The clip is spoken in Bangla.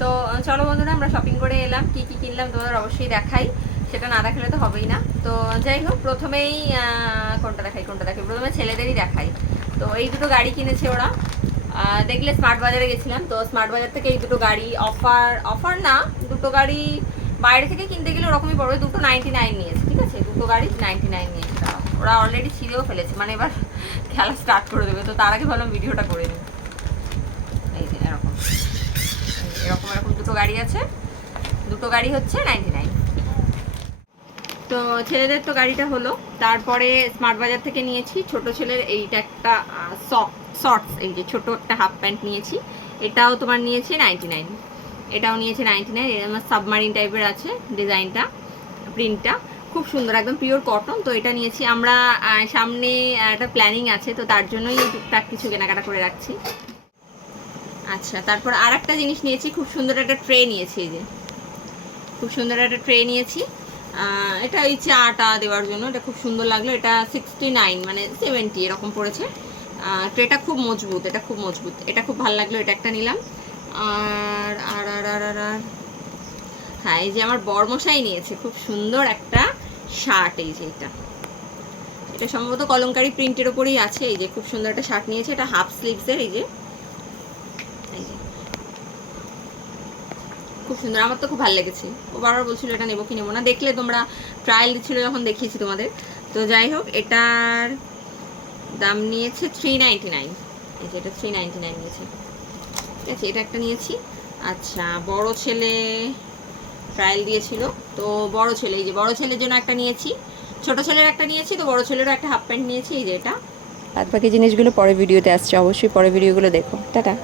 তো চলো বন্ধুরা, আমরা শপিং করে এলাম। কি কি কিনলাম তোমাদের অবশ্যই দেখাই, সেটা না দেখালে তো হবেই না। তো যাই হোক, প্রথমেই কোনটা দেখাই প্রথমে ছেলেদেরই দেখাই। তো এই দুটো গাড়ি কিনেছে ওরা, দেখলে স্মার্ট বাজারে গেছিলাম, তো স্মার্ট বাজার থেকে এই দুটো গাড়ি অফার না, দুটো গাড়ি বাইরে থেকে কিনতে গেলে ওরকমই পড়বে। দুটো 99 নিয়েছে, ঠিক আছে, দুটো গাড়ি 99 নিয়েছে। ওরা অলরেডি ছিঁড়েও ফেলেছে, মানে এবার খেলা স্টার্ট করে দেবে। তো তার আগে ভাবলাম ভিডিওটা করে নিই। এই যে এরকম এরকম এরকম দুটো গাড়ি আছে, দুটো গাড়ি হচ্ছে 99। তো ছেলেদের তো গাড়িটা হলো। তারপরে স্মার্ট বাজার থেকে নিয়েছি ছোট ছেলের এইটা একটা শর্টস, এই যে ছোট একটা হাফ প্যান্ট নিয়েছি, এটাও তোমার নিয়েছে 99। এটাও নিয়েছে 99। এর আমার সাবমারিন টাইপের আছে ডিজাইনটা, প্রিন্টটা খুব সুন্দর, একদম পিওর কটন। তো এটা নিয়েছি আমরা, সামনে একটা প্ল্যানিং আছে, তো তার জন্যই এই টুকটাক কিছু কেনাকাটা করে রাখছি। আচ্ছা, তারপর আর একটা জিনিস নিয়েছি, খুব সুন্দর একটা ট্রে নিয়েছি। এই যে খুব সুন্দর একটা ট্রে নিয়েছি, এটা এই চাটা দেওয়ার জন্য। এটা খুব সুন্দর লাগলো। এটা 69 মানে 70 এরকম পড়েছে। ট্রেটা খুব মজবুত, এটা খুব মজবুত, এটা খুব ভালো লাগলো, এটা একটা নিলাম। আর আর আর আর আর আর হ্যাঁ, এই যে আমার বরমশাই নিয়েছে খুব সুন্দর একটা শার্ট। এই যে এটা সম্ভবত কলমকারী প্রিন্টের ওপরেই আছে। এই যে খুব সুন্দর একটা শার্ট নিয়েছে, এটা হাফ স্লিভসের। এই যে খুব সুন্দর, আমার তো খুব ভালো লেগেছে। ও বারবার বলছিল এটা নেবো কি নেবো না, দেখলে তোমরা ট্রায়াল দিচ্ছিল যখন দেখিয়েছি তোমাদের। তো যাই হোক, এটার দাম নিয়েছে 399। এই যে এটা 399 নিয়েছে, ঠিক আছে, এটা একটা নিয়েছি। আচ্ছা, বড় ছেলে ট্রায়াল দিয়েছিল, তো বড় ছেলে, এই যে বড় ছেলের জন্য একটা নিয়েছি, ছোট ছেলের একটা নিয়েছি, তো বড় ছেলেরও একটা হাফ প্যান্ট নিয়েছি। এই যে এটা। বাদ বাকি জিনিসগুলো পরে ভিডিওতে আসছে, অবশ্যই পরে ভিডিওগুলো দেখো। টাটা।